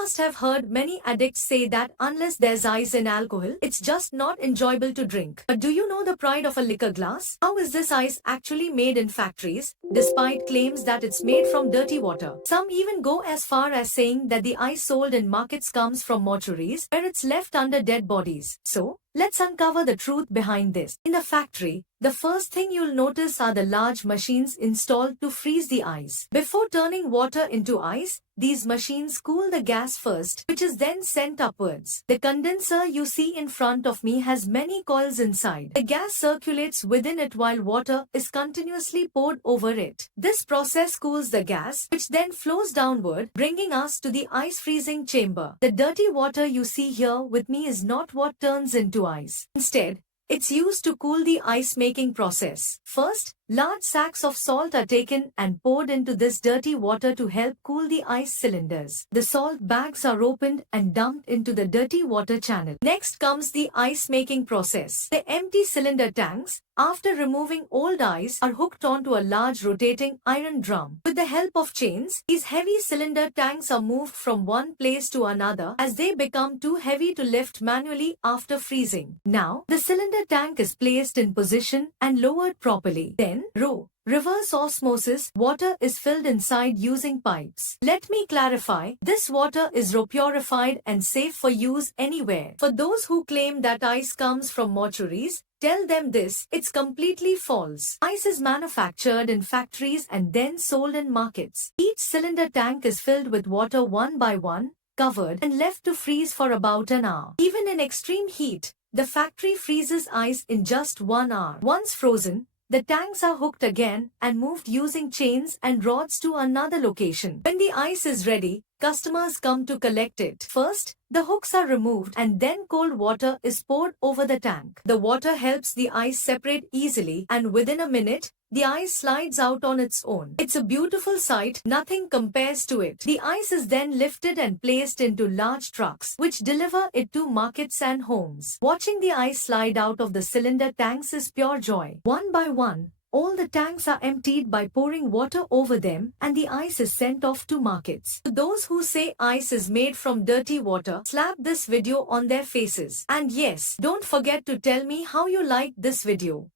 must have heard many addicts say that unless there's ice in alcohol, it's just not enjoyable to drink. But do you know the pride of a liquor glass? How is this ice actually made in factories, despite claims that it's made from dirty water? Some even go as far as saying that the ice sold in markets comes from mortuaries, where it's left under dead bodies. So, let's uncover the truth behind this. In the factory, the first thing you'll notice are the large machines installed to freeze the ice. Before turning water into ice, these machines cool the gas first, which is then sent upwards. The condenser you see in front of me has many coils inside. The gas circulates within it while water is continuously poured over it. This process cools the gas, which then flows downward, bringing us to the ice freezing chamber. The dirty water you see here with me is not what turns into ice. Instead, it's used to cool the ice-making process. First, large sacks of salt are taken and poured into this dirty water to help cool the ice cylinders. The salt bags are opened and dumped into the dirty water channel. Next comes the ice-making process. The empty cylinder tanks, after removing old ice, are hooked onto a large rotating iron drum. With the help of chains, these heavy cylinder tanks are moved from one place to another as they become too heavy to lift manually after freezing. Now, the cylinder tank is placed in position and lowered properly. Then, reverse osmosis, water is filled inside using pipes. Let me clarify, this water is purified and safe for use anywhere. For those who claim that ice comes from mortuaries, tell them this, it's completely false. Ice is manufactured in factories and then sold in markets. Each cylinder tank is filled with water one by one, covered and left to freeze for about an hour. Even in extreme heat, the factory freezes ice in just 1 hour. Once frozen, the tanks are hooked again and moved using chains and rods to another location. When the ice is ready, customers come to collect it. First, the hooks are removed and then cold water is poured over the tank. The water helps the ice separate easily and within a minute, the ice slides out on its own. It's a beautiful sight, nothing compares to it. The ice is then lifted and placed into large trucks, which deliver it to markets and homes. Watching the ice slide out of the cylinder tanks is pure joy. One by one, all the tanks are emptied by pouring water over them and the ice is sent off to markets. To those who say ice is made from dirty water, slap this video on their faces. And yes, don't forget to tell me how you liked this video.